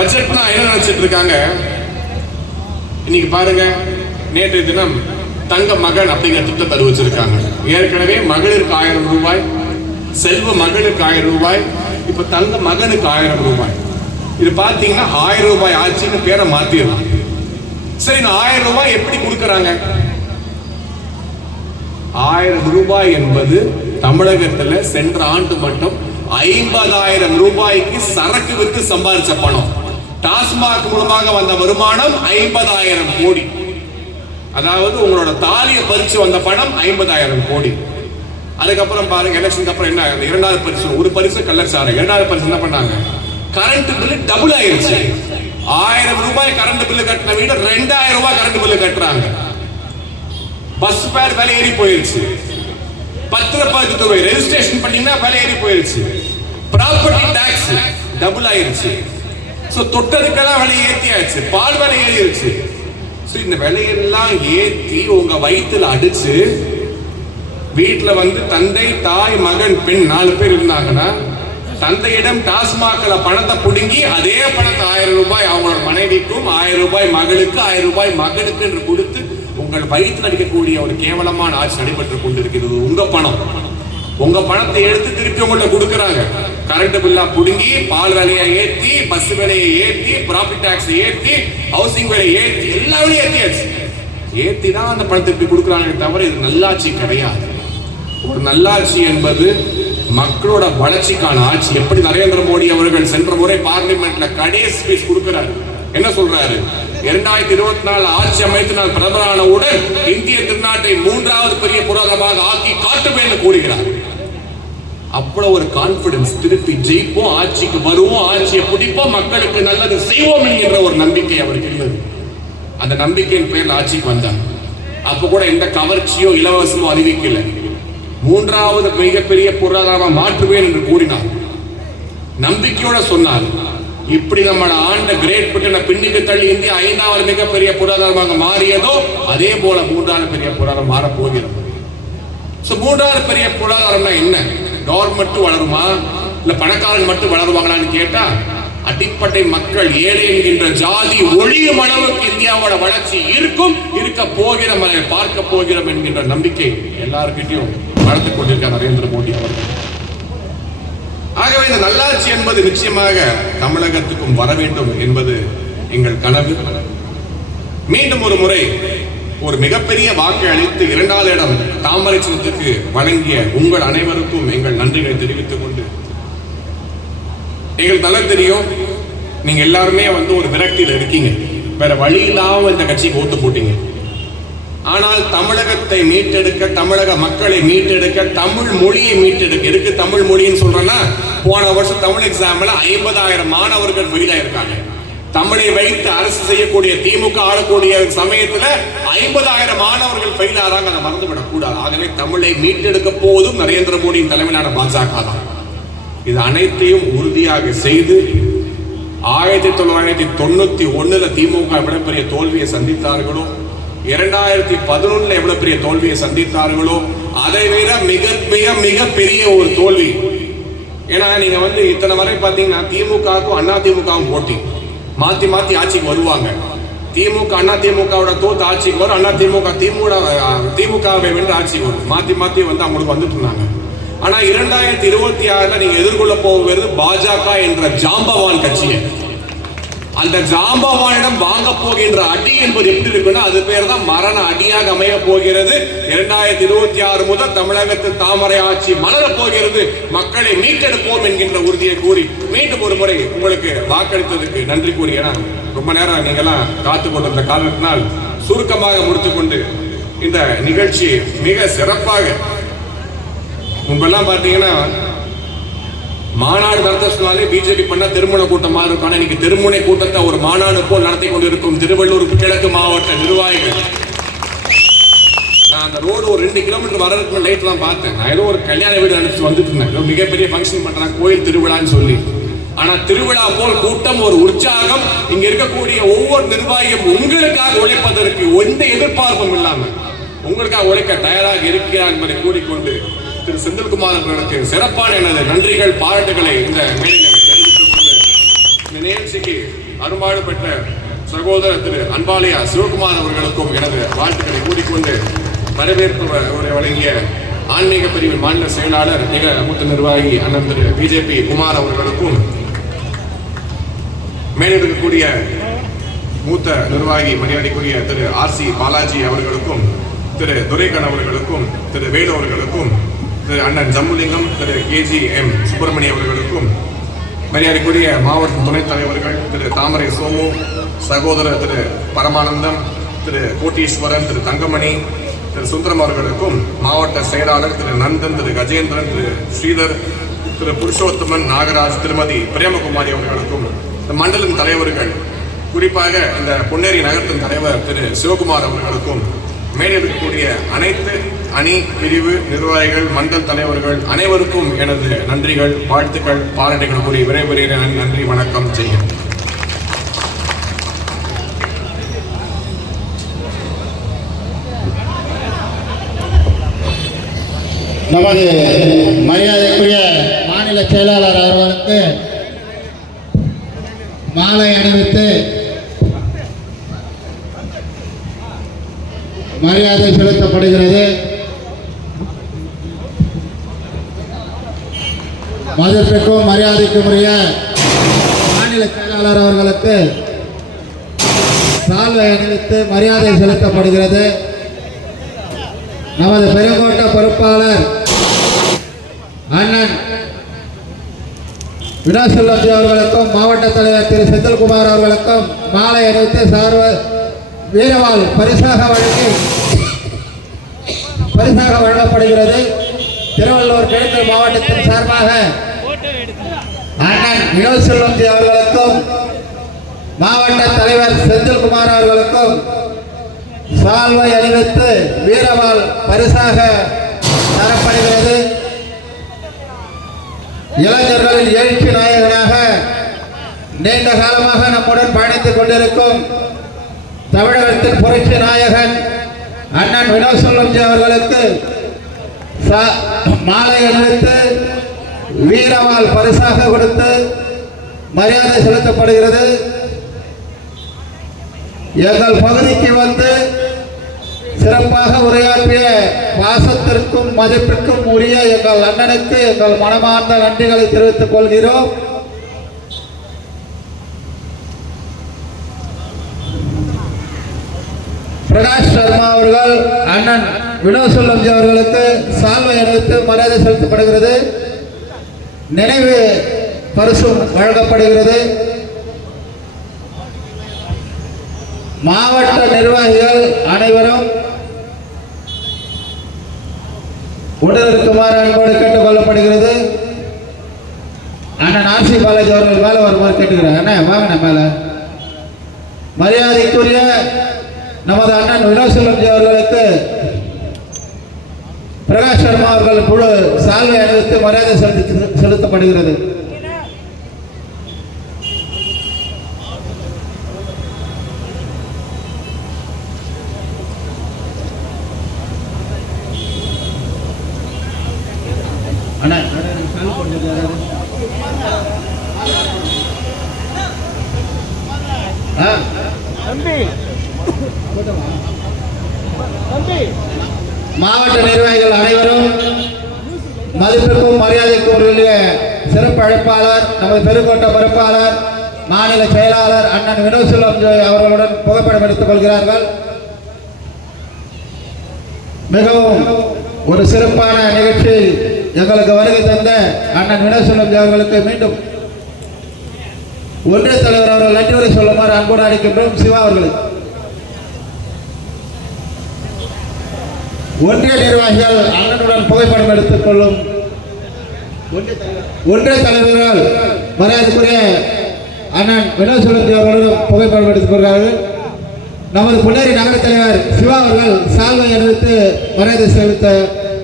பட்ஜெட்னா என்ன நினைச்சிட்டு இருக்காங்க? இன்னைக்கு பாருங்க நேற்றைய தினம் தங்க மகன் அப்படிங்கிற திட்டத்தை அறிவிச்சிருக்காங்க. ஏற்கனவே மகளிருக்கு ஆயிரம் ரூபாய் செல்வ மகளுக்கு ஆயிரம் ரூபாய் இப்ப தங்க மகனுக்கு ஆயிரம் ரூபாய். இது பாத்தீங்கன்னா ஆயிரம் ரூபாய் ஆச்சுன்னு பேரை மாத்திடலாம். சரி இந்த ஆயிரம் ரூபாய் எப்படி கொடுக்கறாங்க? ஆயிரம் ரூபாய் என்பது தமிழகத்துல சென்ற ஆண்டு மட்டும் ஐம்பதாயிரம் ரூபாய்க்கு சரக்கு விற்று சம்பாதிச்ச பணம். டாஸ்மாக் மூலமாக வந்த வருமானம் ஐம்பதாயிரம் கோடி. அதாவது உங்களோட தாலியை பறிச்சு வந்த பணம் ஐம்பதாயிரம் கோடி. அதுக்கப்புறம் பாருங்க எலெக்ஷனுக்கு அப்புறம் என்ன அந்த இரண்டாவது பரிசு ஒரு பரிசு கள்ளச்சாரம் இரண்டாவது பரிசு என்ன பண்ணாங்க? கரண்ட் பில்லு டபுள் ஆயிருச்சு. ஆயிரம் ரூபாய் கரண்ட் பில்லு கட்டின வீடு ரெண்டாயிரம் ரூபாய் கரண்ட் பில்லு கட்டுறாங்க. பஸ் பேர் விலை ஏறி போயிருச்சு. பத்திரப்பதிவு தொகை ரெஜிஸ்ட்ரேஷன் பண்ணீங்கன்னா விலை ஏறி போயிருச்சு. ப்ராப்பர்ட்டி டாக்ஸ் டபுள் ஆயிருச்சு. சோ தொட்டதுக்கெல்லாம் விலை ஏத்தியாச்சு பால் விலை ஏறிடுச்சு. சோ இந்த விலையெல்லாம் ஏத்தி உங்க வயிற்றுல அடிச்சு வீட்டுல வந்து தந்தை தாய் மகன் பெண் நாலு பேர் இருந்தாங்கன்னா தந்தையிடம் டாஸ்மாக்ல பணத்தை புடுங்கி அதே பணத்தை ஆயிரம் ரூபாய் அவங்களோட மனைவிக்கும் ஆயிரம் ரூபாய் மகளுக்கு ஆயிரம் ரூபாய் மகனுக்கு என்று கொடுத்து உங்கள் வயிற்றில் அடிக்கக்கூடிய ஒரு கேவலமான ஆட்சி நடைபெற்று கொண்டிருக்கிறது உங்க பணம். உங்க பணத்தை எடுத்து திருப்பி உங்கள்ட்ட கொடுக்குறாங்க. கரண்ட் பில்லா புடுங்கி பால் விலையை ஏத்தி பஸ் விலையை ஏத்தி ப்ராஃபிட் டாக்ஸ் ஏத்தி ஹவுசிங் விலையை ஏத்தி எல்லா விலையும் ஏத்தியாச்சு. ஏத்தி தான் அந்த பணத்தை திருப்பி கொடுக்குறாங்க தவிர இது நல்லாட்சி கிடையாது. ஒரு நல்லாட்சி என்பது மக்களோட வளர்ச்சிக்கான ஆட்சி. எப்படி நரேந்திர மோடி அவர்கள் சென்ற முறை பார்லிமெண்ட்ல கடைசி ஸ்பீச் கொடுக்கிறாரு? என்ன சொல்றாரு? இரண்டாயிரத்தி இருபத்தி நாலு ஆட்சி அமைத்து நான் பிரதமரானவுடன் இந்திய திருநாட்டை மூன்றாவது பெரிய பொருளாதாரமாக ஆக்கி காட்டுவேன் என்று கூறுகிறார். அவ்வளவு ஒரு கான்பிடன்ஸ் திருப்பி ஜெயிப்போம் ஆட்சிக்கு வருவோம் ஆட்சியை பிடிப்போம் மக்களுக்கு நல்லது செய்வோம் என்கின்ற ஒரு நம்பிக்கை அவருக்கு இருந்தது. அந்த நம்பிக்கையின் பேரில் ஆட்சிக்கு வந்தார் அப்ப கூட எந்த கவர்ச்சியோ இலவசமோ அறிவிக்கல. மூன்றாவது மிகப்பெரிய பொருளாதாரம் மாற்றுவேன் என்று கூறினார். நம்பிக்கையோட சொன்னார். இப்படி நம்ம ஆண்ட கிரேட் பிரிட்டனை பின்னுக்கு தள்ளி இந்தியா ஐந்தாவது மிகப்பெரிய பொருளாதாரமாக மாறியதோ அதே போல மூன்றாவது பெரிய பொருளாதாரம் மாறப்போகிறது. ஸோ மூன்றாவது பெரிய பொருளாதாரம்னா என்ன? கவர்மெண்ட் வளருமா? இல்ல பணக்காரன் மட்டும் வளருவாங்களான்னு கேட்டா அடிப்படை மக்கள் ஏழை என்கின்ற ஜாதி ஒழியும் அளவுக்கு இந்தியாவோட வளர்ச்சி இருக்கும் இருக்க போகிறோம் அதை பார்க்க போகிறோம் என்கின்ற நம்பிக்கை எல்லாருக்கிட்டையும் வளர்த்து கொண்டிருக்கார் நரேந்திர மோடி அவர்கள். ஆகவே இந்த நல்லாட்சி என்பது நிச்சயமாக தமிழகத்துக்கும் வர வேண்டும் என்பது எங்கள் கனவு. மீண்டும் ஒரு முறை ஒரு மிகப்பெரிய வாக்கை அளித்து இரண்டாவது இடம் தாமரை சின்னத்துக்கு வழங்கிய உங்கள் அனைவருக்கும் எங்கள் நன்றிகளை தெரிவித்துக் கொண்டு எங்களுக்கு நல்லா தெரியும். நீங்க எல்லாருமே வந்து ஒரு விரக்தியில் இருக்கீங்க. வேற வழி இல்லாம இந்த கட்சிக்கு ஓட்டு போட்டீங்க. ஆனால் தமிழகத்தை மீட்டெடுக்க தமிழக மக்களை மீட்டெடுக்க தமிழ் மொழியை மீட்டெடுக்க எதுக்கு தமிழ் மொழின்னு சொல்றேன்னா போன வருஷம் தமிழ் எக்ஸாம்ல ஐம்பதாயிரம் மாணவர்கள் ஃபெயில் ஆயிருக்காங்க தமிழை வைத்து அரசு செய்யக்கூடிய திமுக ஆளக்கூடிய சமயத்துல ஐம்பதாயிரம் மாணவர்கள் ஃபெயில் ஆறாங்க அதை மறந்துவிடக் கூடாது. ஆகவே தமிழை மீட்டெடுக்க போதும் நரேந்திர மோடியின் தலைமையிலான பாஜக தான். இது அனைத்தையும் உறுதியாக செய்து ஆயிரத்தி தொள்ளாயிரத்தி தொண்ணூத்தி ஒண்ணுல திமுக எவ்வளவு பெரிய தோல்வியை சந்தித்தார்களோ இரண்டாயிரத்தி பதினொன்னுல எவ்வளவு பெரிய தோல்வியை சந்தித்தார்களோ அதை விட மிக மிக மிக பெரிய ஒரு தோல்வி. ஏன்னா நீங்க வந்து இத்தனை வரை பாத்தீங்கன்னா திமுகவுக்கும் அண்ணா திமுகவும் போட்டி. மாத்தி மாத்தி ஆட்சிக்கு வருவாங்க. திமுக அண்ணா திமுகவோட தோத்து ஆட்சிக்கு வரும். அண்ணா திமுக திமுக திமுகவை வென்று ஆட்சிக்கு வரும். மாத்தி மாத்தி வந்து அவங்களுக்கு வந்துட்டு இருந்தாங்க. ஆனா இரண்டாயிரத்தி இருபத்தி ஆறுல நீங்க எதிர்கொள்ள போகிறது பாஜக என்ற ஜாம்பவான் கட்சியை. அந்த ஜாம்பவானிடம் வாங்க போகின்ற அடி என்பது எப்படி இருக்குன்னா அது பேர் தான் மரண அடியாக அமைய போகிறது. இரண்டாயிரத்தி இருபத்தி ஆறு முதல் தமிழகத்தில் தாமரை ஆட்சி மலர போகிறது. மக்களை மீட்டெடுப்போம் என்கின்ற உறுதியை கூறி மீண்டும் ஒரு முறை உங்களுக்கு வாக்களித்ததுக்கு நன்றி கூறி ஏன்னா ரொம்ப நேரம் நீங்கெல்லாம் காத்து கொண்டிருந்த காரணத்தினால் சுருக்கமாக முடித்துக்கொண்டு இந்த நிகழ்ச்சி மிக சிறப்பாக முன்பெல்லாம் பார்த்தீங்கன்னா மாநாடு நடத்த சொன்னாலே பிஜேபி பண்ண திருமண கூட்டமாக இருக்கும். ஆனால் இன்னைக்கு திருமுனை கூட்டத்தை ஒரு மாநாடு போல் நடத்தி கொண்டிருக்கும் திருவள்ளூர் கிழக்கு மாவட்ட நிர்வாகிகள். நான் அந்த ரோடு ஒரு ரெண்டு கிலோமீட்டர் வரதுக்கு லைட் தான் பார்த்தேன். நான் ஏதோ ஒரு கல்யாண வீடு அனுப்பிச்சு வந்துட்டு இருந்தேன். மிகப்பெரிய ஃபங்க்ஷன் பண்ணுறாங்க கோயில் திருவிழான்னு சொல்லி. ஆனால் திருவிழா போல் கூட்டம் ஒரு உற்சாகம் இங்க இருக்கக்கூடிய ஒவ்வொரு நிர்வாகியும் உங்களுக்காக உழைப்பதற்கு எந்த எதிர்பார்ப்பும் இல்லாமல் உங்களுக்காக உழைக்க தயாராக இருக்கிறார் என்பதை கூறிக்கொண்டு திரு செந்தில்குமார் அவர்களுக்கு சிறப்பான எனது நன்றிகள் பாராட்டுகளை இந்த மேடையில் தெரிவித்துக் கொண்டு இந்த நிகழ்ச்சிக்கு அரும்பாடு பெற்ற சகோதரர் திரு அன்பாலயா சிவகுமார் அவர்களுக்கும் எனது வாழ்த்துக்களை கூறிக்கொண்டு வரவேற்பு வழங்கிய ஆன்மீக பிரிவின் மாநில செயலாளர் மிக மூத்த நிர்வாகி அண்ணன் திரு பிஜேபி குமார் அவர்களுக்கும் மேலிருக்கக்கூடிய மூத்த நிர்வாகி மரியாதைக்குரிய திரு ஆர் சி பாலாஜி அவர்களுக்கும் திரு துரைகண் அவர்களுக்கும் திரு வேலு அவர்களுக்கும் திரு அண்ணன் ஜம்முலிங்கம் திரு கேஜி எம் சுப்பிரமணிய அவர்களுக்கும் மரியாதைக்குரிய மாவட்ட துணைத் தலைவர்கள் திரு தாமரை சோமு சகோதரர் திரு பரமானந்தம் திரு கோட்டீஸ்வரன் திரு தங்கமணி திரு சுந்தரம் அவர்களுக்கும் மாவட்ட செயலாளர் திரு நந்தன் திரு கஜேந்திரன் திரு ஸ்ரீதர் திரு புருஷோத்தமன் நாகராஜ் திருமதி பிரேமகுமாரி அவர்களுக்கும் இந்த மண்டலின் தலைவர்கள் குறிப்பாக இந்த பொன்னேரி நகரத்தின் தலைவர் திரு சிவகுமார் அவர்களுக்கும் மேலிருக்கக்கூடிய அனைத்து அணி பிரிவு நிர்வாகிகள் மண்டல் தலைவர்கள் அனைவருக்கும் எனது நன்றிகள் வாழ்த்துக்கள் பாராட்டுகள் கூறி விரைவுகிறேன் நன்றி வணக்கம். செய்கிறேன் நமது மரியாதைக்குரிய மாநில செயலாளர் அவர்களுக்கு மாலை அணிவித்து மரியாதை செலுத்தப்படுகிறது. மதத்திற்கும் மரியாதைக்கும் உரிய மாநில செயலாளர் அவர்களுக்கு சால்வை அணிவித்து மரியாதை செலுத்தப்படுகிறது. நமது பெருங்கோட்ட பொறுப்பாளர் அண்ணன் வினாசெல்லம்ஜி அவர்களுக்கும் மாவட்ட தலைவர் திரு செந்தில்குமார் அவர்களுக்கும் மாலை அணிவித்து சார்வ வீரவால் பரிசாக வழங்கி பரிசாக வழங்கப்படுகிறது. திருவள்ளூர் கிழக்கு மாவட்டத்தின் சார்பாக அண்ணன் வினோத் செல்வம்ஜி அவர்களுக்கும் மாவட்ட தலைவர் செந்தில்குமார் அவர்களுக்கும் சால்வை அணிவித்து வீரவால் பரிசாக தரப்படுகிறது. இளைஞர்களின் எழுச்சி நாயகனாக நீண்ட காலமாக நம்முடன் பயணித்துக் கொண்டிருக்கும் தமிழகத்தின் புரட்சி நாயகன் அண்ணன் வினோத் செல்வம்ஜி அவர்களுக்கு சா- மாலை அணிவித்து வீரவால் பரிசாக கொடுத்து மரியாதை செலுத்தப்படுகிறது. எங்கள் பகுதிக்கு வந்து சிறப்பாக உரையாற்றிய பாசத்திற்கும் மதிப்பிற்கும் உரிய எங்கள் அண்ணனுக்கு எங்கள் மனமார்ந்த நன்றிகளை தெரிவித்துக் கொள்கிறோம். பிரகாஷ் சர்மா அவர்கள் அண்ணன் வினோத் செல்வம்ஜி அவர்களுக்கு சால்வை அணிவித்து மரியாதை செலுத்தப்படுகிறது. நினைவு பரிசும் வழங்கப்படுகிறது. மாவட்ட நிர்வாகிகள் அனைவரும் உடனிருக்குமாறு அன்போடு கேட்டுக் கொள்ளப்படுகிறது அண்ணன் ஆர்சி பாலாஜி அவர்கள் மேலே வருமாறு கேட்டுக்கிறாங்க அண்ணன் வாங்கண்ணே மேலே. மரியாதைக்குரிய நமது அண்ணன் வினோத் செல்வம்ஜி அவர்களுக்கு பிரகாஷ் சர்மா அவர்கள் குழு சால்வை அணிவித்து மரியாதை செலுத்தி செலுத்தப்படுகிறது தம்பி மாவட்ட நிர்வாகிகள் அனைவரும் மதிப்பிற்கும் மரியாதைக்கும் உரிய சிறப்பு அழைப்பாளர் நமது பெருங்கோட்ட பொறுப்பாளர் மாநில செயலாளர் அண்ணன் வினோத் செல்வம் அவர்களுடன் புகைப்படம் எடுத்துக் கொள்கிறார்கள். மிகவும் ஒரு சிறப்பான நிகழ்ச்சி எங்களுக்கு வருகை தந்த அண்ணன் வினோத் செல்வம் அவர்களுக்கு மீண்டும் ஒன்றிய தலைவர் அவர்கள் நன்றி உரை சொல்லுமாறு அன்போடு அழைக்கின்றோம். சிவா அவர்களுக்கு ஒன்றிய நிர்வாகிகள் அண்ணனுடன் புகைப்படம் எடுத்துக் கொள்ளும் ஒன்றிய தலைவர்கள் மரியாதைக்குரிய அண்ணன் வினோத் சுழந்தி அவர்களுடன் புகைப்படம் எடுத்துக் கொள்கிறார்கள் நமது பொன்னேரி நகர தலைவர் சிவா அவர்கள் சால்வை அணிவித்து மரியாதை செலுத்த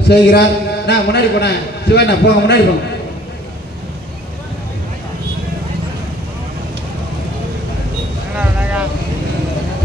செய்கிறார். நான் முன்னாடி போனேன் சிவா நான் போங்க முன்னாடி போங்க.